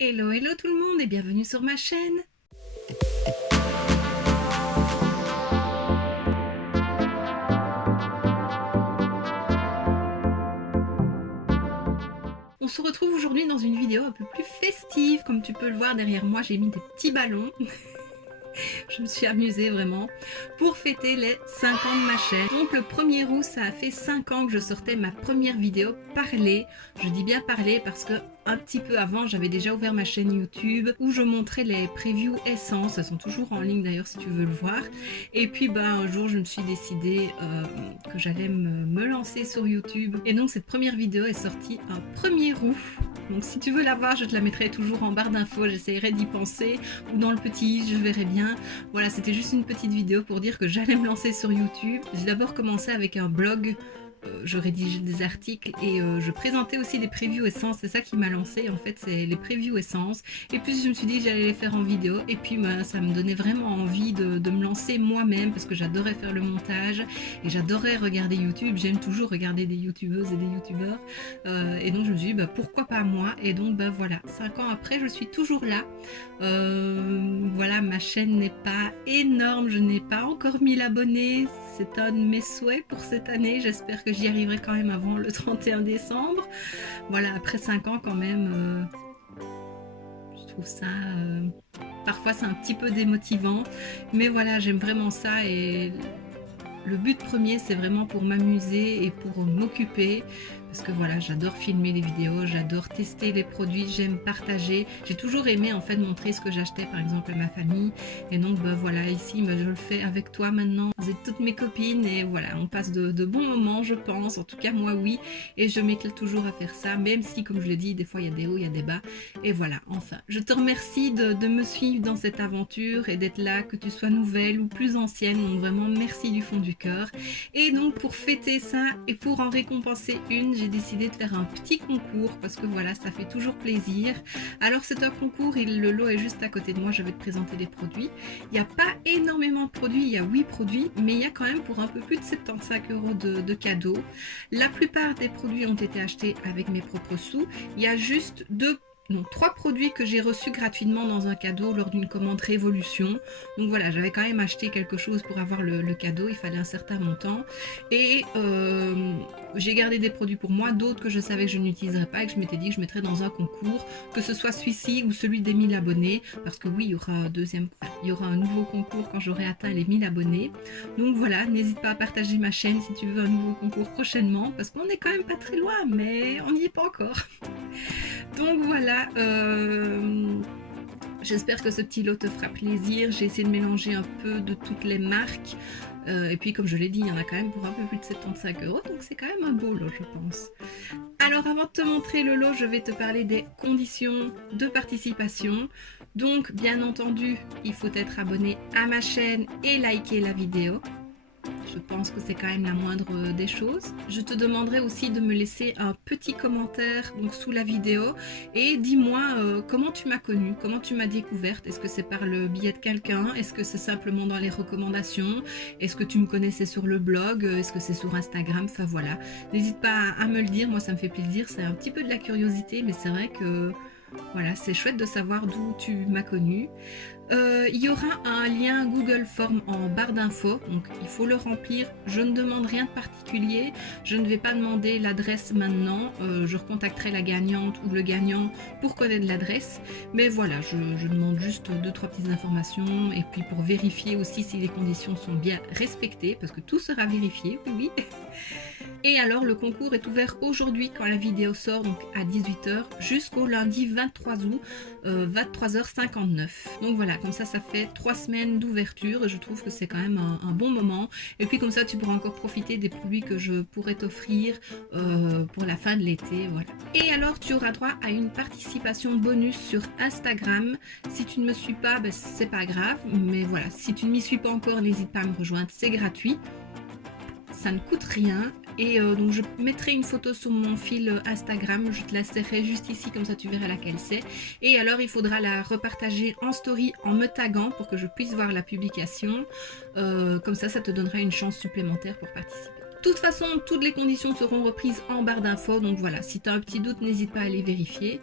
Hello, hello tout le monde et bienvenue sur ma chaîne. On se retrouve aujourd'hui dans une vidéo un peu plus festive. Comme tu peux le voir derrière moi, j'ai mis des petits ballons. Je me suis amusée vraiment pour fêter les 5 ans de ma chaîne. Donc le 1er août, ça a fait 5 ans que je sortais ma première vidéo parlée. Je dis bien parler parce que un petit peu avant, j'avais déjà ouvert ma chaîne YouTube où je montrais les previews Essence. Elles sont toujours en ligne d'ailleurs si tu veux le voir. Et puis un jour, je me suis décidé que j'allais me lancer sur YouTube. Et donc cette première vidéo est sortie un 1er août. Donc si tu veux la voir, je te la mettrai toujours en barre d'infos, j'essaierai d'y penser, ou dans le petit, je verrai bien. Voilà, c'était juste une petite vidéo pour dire que j'allais me lancer sur YouTube. J'ai d'abord commencé avec un blog, je rédige des articles et je présentais aussi des previews Essence, c'est ça qui m'a lancé en fait, c'est les previews Essence. Et puis je me suis dit que j'allais les faire en vidéo et puis ça me donnait vraiment envie de me lancer moi-même parce que j'adorais faire le montage et j'adorais regarder YouTube, j'aime toujours regarder des youtubeuses et des youtubeurs et donc je me suis dit pourquoi pas moi. Et donc voilà, 5 ans après je suis toujours là. Voilà, ma chaîne n'est pas énorme, je n'ai pas encore 1000 abonnés, c'est un de mes souhaits pour cette année, j'espère que j'y arriverai quand même avant le 31 décembre. Voilà, après 5 ans quand même, je trouve ça... parfois c'est un petit peu démotivant, mais voilà, j'aime vraiment ça et le but premier c'est vraiment pour m'amuser et pour m'occuper. Parce que voilà, j'adore filmer les vidéos, j'adore tester les produits, j'aime partager. J'ai toujours aimé en fait montrer ce que j'achetais par exemple à ma famille. Et donc voilà, ici je le fais avec toi maintenant. Vous êtes toutes mes copines et voilà, on passe de bons moments je pense. En tout cas moi oui. Et je m'éclate toujours à faire ça, même si comme je l'ai dit, des fois il y a des hauts, il y a des bas. Et voilà, enfin, je te remercie de me suivre dans cette aventure et d'être là, que tu sois nouvelle ou plus ancienne. Donc vraiment merci du fond du cœur. Et donc pour fêter ça et pour en récompenser une, j'ai décidé de faire un petit concours parce que voilà, ça fait toujours plaisir. Alors c'est un concours, le lot est juste à côté de moi, je vais te présenter les produits. Il n'y a pas énormément de produits, il y a 8 produits, mais il y a quand même pour un peu plus de 75 € de cadeaux. La plupart des produits ont été achetés avec mes propres sous. Il y a juste 3 produits que j'ai reçus gratuitement dans un cadeau lors d'une commande Révolution. Donc voilà, j'avais quand même acheté quelque chose pour avoir le cadeau, il fallait un certain montant. Et j'ai gardé des produits pour moi, d'autres que je savais que je n'utiliserais pas et que je m'étais dit que je mettrais dans un concours, que ce soit celui-ci ou celui des 1000 abonnés. Parce que oui, il y aura un nouveau concours quand j'aurai atteint les 1000 abonnés. Donc voilà, n'hésite pas à partager ma chaîne si tu veux un nouveau concours prochainement. Parce qu'on n'est quand même pas très loin, mais on n'y est pas encore. Donc voilà, j'espère que ce petit lot te fera plaisir. J'ai essayé de mélanger un peu de toutes les marques. Et puis comme je l'ai dit, il y en a quand même pour un peu plus de 75 €, donc c'est quand même un beau lot je pense. Alors avant de te montrer le lot, je vais te parler des conditions de participation. Donc bien entendu, il faut être abonné à ma chaîne et liker la vidéo. Je pense que c'est quand même la moindre des choses. Je te demanderai aussi de me laisser un petit commentaire donc sous la vidéo et dis-moi comment tu m'as connue, comment tu m'as découverte. Est-ce que c'est par le biais de quelqu'un? Est-ce que c'est simplement dans les recommandations? Est-ce que tu me connaissais sur le blog? Est-ce que c'est sur Instagram? Enfin voilà, n'hésite pas à me le dire, moi ça me fait plaisir, c'est un petit peu de la curiosité, mais c'est vrai que voilà, c'est chouette de savoir d'où tu m'as connue. Il y aura un lien Google Form en barre d'infos, donc il faut le remplir. Je ne demande rien de particulier, je ne vais pas demander l'adresse maintenant, je recontacterai la gagnante ou le gagnant pour connaître l'adresse, mais voilà, je demande juste 2-3 petites informations et puis pour vérifier aussi si les conditions sont bien respectées, parce que tout sera vérifié, oui. Et alors le concours est ouvert aujourd'hui quand la vidéo sort, donc à 18 h jusqu'au lundi 23 août 23h59. Donc voilà, comme ça fait 3 semaines d'ouverture et je trouve que c'est quand même un bon moment. Et puis comme ça tu pourras encore profiter des produits que je pourrais t'offrir pour la fin de l'été. Voilà. Et alors tu auras droit à une participation bonus sur Instagram. Si tu ne me suis pas, c'est pas grave, mais voilà, si tu ne m'y suis pas encore, n'hésite pas à me rejoindre, c'est gratuit. Ça ne coûte rien et donc je mettrai une photo sur mon fil Instagram, je te la serrerai juste ici comme ça tu verras laquelle c'est, et alors il faudra la repartager en story en me taguant pour que je puisse voir la publication, comme ça te donnera une chance supplémentaire pour participer. De toute façon, toutes les conditions seront reprises en barre d'infos, donc voilà, si tu as un petit doute, n'hésite pas à aller vérifier.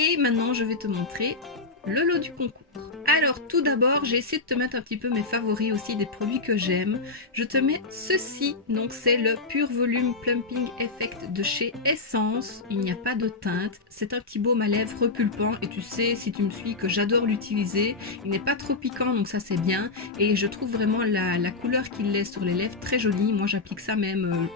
Et maintenant je vais te montrer le lot du concours. Alors tout d'abord j'ai essayé de te mettre un petit peu mes favoris aussi des produits que j'aime. Je te mets ceci, donc c'est le Pure Volume Plumping Effect de chez Essence. Il n'y a pas de teinte, c'est un petit baume à lèvres repulpant et tu sais si tu me suis que j'adore l'utiliser. Il n'est pas trop piquant donc ça c'est bien et je trouve vraiment la couleur qu'il laisse sur les lèvres très jolie. Moi j'applique ça même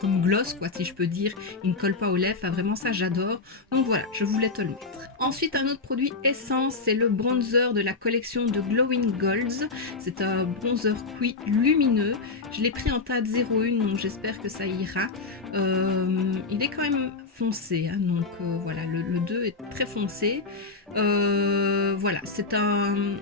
comme gloss quoi si je peux dire, il ne colle pas aux lèvres, enfin, vraiment ça j'adore, donc voilà je voulais te le mettre. Ensuite un autre produit Essence, c'est le bronzer de la collection de Glowing Golds, c'est un bronzer cuit lumineux, je l'ai pris en teinte 01 donc j'espère que ça ira. Il est quand même foncé hein, donc voilà le 2 est très foncé, voilà c'est un...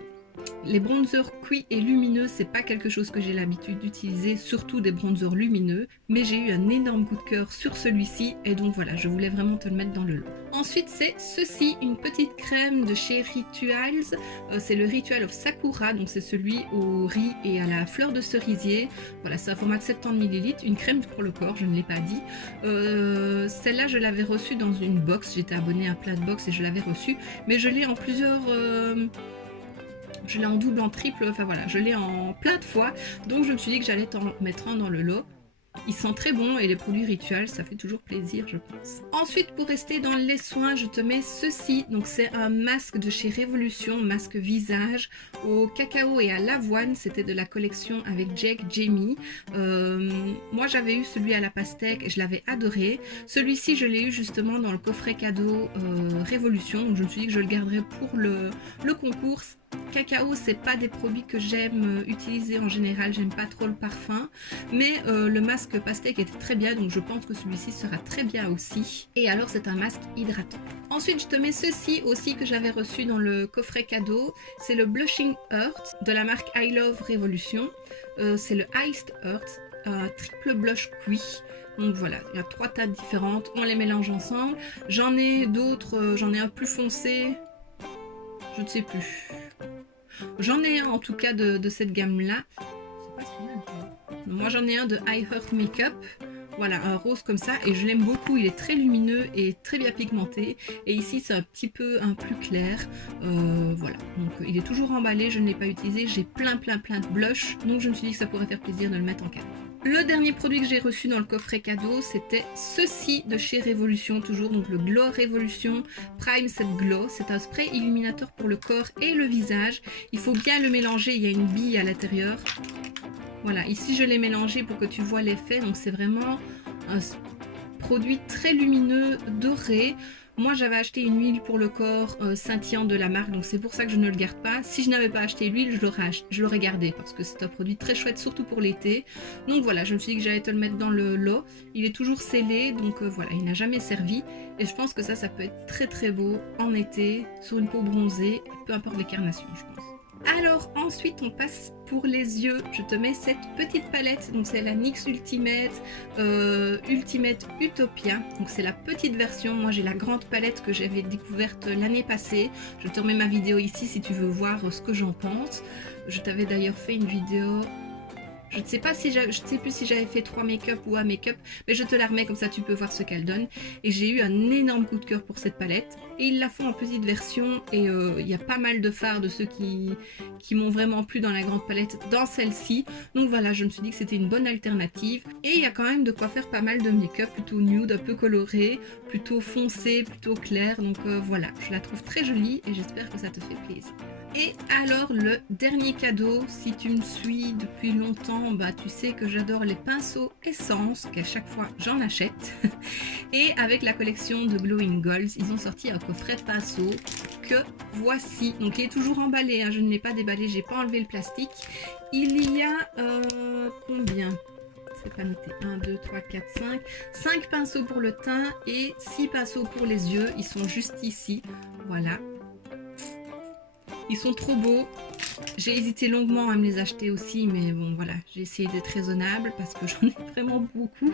Les bronzers cuits et lumineux, c'est pas quelque chose que j'ai l'habitude d'utiliser, surtout des bronzers lumineux, mais j'ai eu un énorme coup de cœur sur celui-ci et donc voilà, je voulais vraiment te le mettre dans le lot. Ensuite, c'est ceci, une petite crème de chez Rituals, c'est le Ritual of Sakura, donc c'est celui au riz et à la fleur de cerisier. Voilà, c'est un format de 70 ml, une crème pour le corps, je ne l'ai pas dit. Celle-là, je l'avais reçue dans une box, j'étais abonnée à plein de box et je l'avais reçue, mais je l'ai en plusieurs... je l'ai en double, en triple, enfin voilà, je l'ai en plein de fois. Donc je me suis dit que j'allais t'en mettre un dans le lot. Ils sont très bons et les produits Rituals, ça fait toujours plaisir, je pense. Ensuite, pour rester dans les soins, je te mets ceci. Donc c'est un masque de chez Révolution, masque visage au cacao et à l'avoine. C'était de la collection avec Jake Jamie. Moi j'avais eu celui à la pastèque et je l'avais adoré. Celui-ci je l'ai eu justement dans le coffret cadeau Révolution. Donc je me suis dit que je le garderais pour le concours. Cacao, c'est pas des produits que j'aime utiliser en général, j'aime pas trop le parfum, mais le masque pastèque était très bien, donc je pense que celui-ci sera très bien aussi. Et alors c'est un masque hydratant. Ensuite je te mets ceci aussi que j'avais reçu dans le coffret cadeau, c'est le Blushing Earth de la marque I Love Révolution. C'est le Iced Earth, un triple blush cuit. Donc voilà, il y a 3 teintes différentes, on les mélange ensemble. J'en ai d'autres, j'en ai un plus foncé, je ne sais plus. J'en ai un en tout cas de cette gamme là. Moi j'en ai un de I Heart Makeup. Voilà, un rose comme ça et je l'aime beaucoup, il est très lumineux et très bien pigmenté. Et ici c'est un petit peu un plus clair. Voilà, donc il est toujours emballé, je ne l'ai pas utilisé. J'ai plein de blush, donc je me suis dit que ça pourrait faire plaisir de le mettre en cadeau. Le dernier produit que j'ai reçu dans le coffret cadeau, c'était ceci de chez Révolution, toujours donc le Glow Révolution Prime Set Glow. C'est un spray illuminateur pour le corps et le visage. Il faut bien le mélanger, il y a une bille à l'intérieur. Voilà, ici je l'ai mélangé pour que tu vois l'effet. Donc c'est vraiment un produit très lumineux, doré. Moi j'avais acheté une huile pour le corps scintillante de la marque, donc c'est pour ça que je ne le garde pas. Si je n'avais pas acheté l'huile, je l'aurais gardé parce que c'est un produit très chouette, surtout pour l'été. Donc voilà, je me suis dit que j'allais te le mettre dans le lot. Il est toujours scellé, donc voilà, il n'a jamais servi. Et je pense que ça peut être très beau en été, sur une peau bronzée, peu importe les carnations, je pense. Alors ensuite on passe pour les yeux, je te mets cette petite palette, donc c'est la NYX Ultimate Utopia, donc c'est la petite version. Moi j'ai la grande palette que j'avais découverte l'année passée, je te remets ma vidéo ici si tu veux voir ce que j'en pense. Je t'avais d'ailleurs fait une vidéo, je ne sais pas si je sais plus si j'avais fait 3 make-up ou un make-up, mais je te la remets comme ça tu peux voir ce qu'elle donne. Et j'ai eu un énorme coup de cœur pour cette palette. Et ils la font en petite version et il y a pas mal de fards de ceux qui m'ont vraiment plu dans la grande palette dans celle-ci. Donc voilà, je me suis dit que c'était une bonne alternative. Et il y a quand même de quoi faire pas mal de make-up, plutôt nude, un peu coloré, plutôt foncé, plutôt clair. Donc voilà, je la trouve très jolie et j'espère que ça te fait plaisir. Et alors le dernier cadeau, si tu me suis depuis longtemps, bah tu sais que j'adore les pinceaux Essence, qu'à chaque fois j'en achète. Et avec la collection de Glowing Golds, ils ont sorti un coffret pinceau que voici. Donc il est toujours emballé, hein, je ne l'ai pas déballé, j'ai pas enlevé le plastique. Il y a combien ? C'est pas noté, 1, 2, 3, 4, 5. 5 pinceaux pour le teint et 6 pinceaux pour les yeux. Ils sont juste ici, voilà. Ils sont trop beaux. J'ai hésité longuement à me les acheter aussi, mais bon voilà, j'ai essayé d'être raisonnable parce que j'en ai vraiment beaucoup.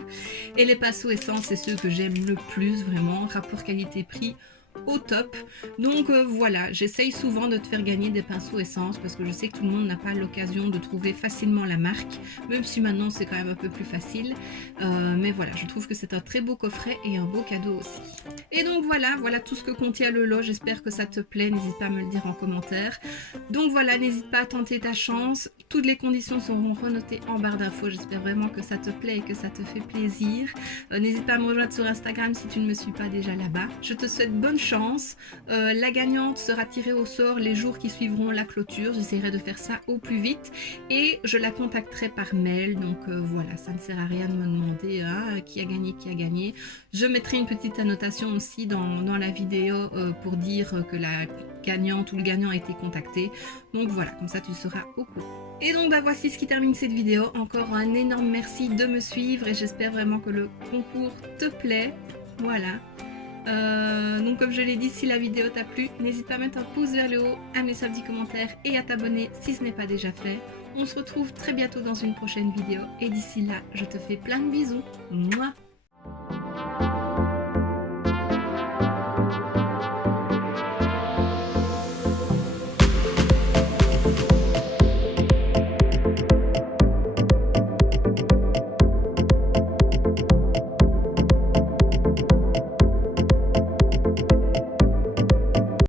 Et les pinceaux Essence, c'est ceux que j'aime le plus, vraiment. Rapport qualité-prix, au top. Donc voilà, j'essaye souvent de te faire gagner des pinceaux essence parce que je sais que tout le monde n'a pas l'occasion de trouver facilement la marque, même si maintenant c'est quand même un peu plus facile. Mais voilà, je trouve que c'est un très beau coffret et un beau cadeau aussi. Et donc voilà tout ce que contient le lot. J'espère que ça te plaît, n'hésite pas à me le dire en commentaire. Donc voilà, n'hésite pas à tenter ta chance. Toutes les conditions seront renotées en barre d'infos. J'espère vraiment que ça te plaît et que ça te fait plaisir. N'hésite pas à me rejoindre sur Instagram si tu ne me suis pas déjà là-bas. Je te souhaite bonne chance. La gagnante sera tirée au sort les jours qui suivront la clôture. J'essaierai de faire ça au plus vite et je la contacterai par mail. Donc voilà, ça ne sert à rien de me demander qui a gagné. Je mettrai une petite annotation aussi dans la vidéo pour dire que la gagnante ou le gagnant a été contacté. Donc voilà, comme ça tu seras au courant. Et donc voici ce qui termine cette vidéo. Encore un énorme merci de me suivre et j'espère vraiment que le concours te plaît. Voilà. Donc comme je l'ai dit, si la vidéo t'a plu, n'hésite pas à mettre un pouce vers le haut, à me laisser un petit commentaire et à t'abonner si ce n'est pas déjà fait. On se retrouve très bientôt dans une prochaine vidéo et d'ici là, je te fais plein de bisous. Mouah.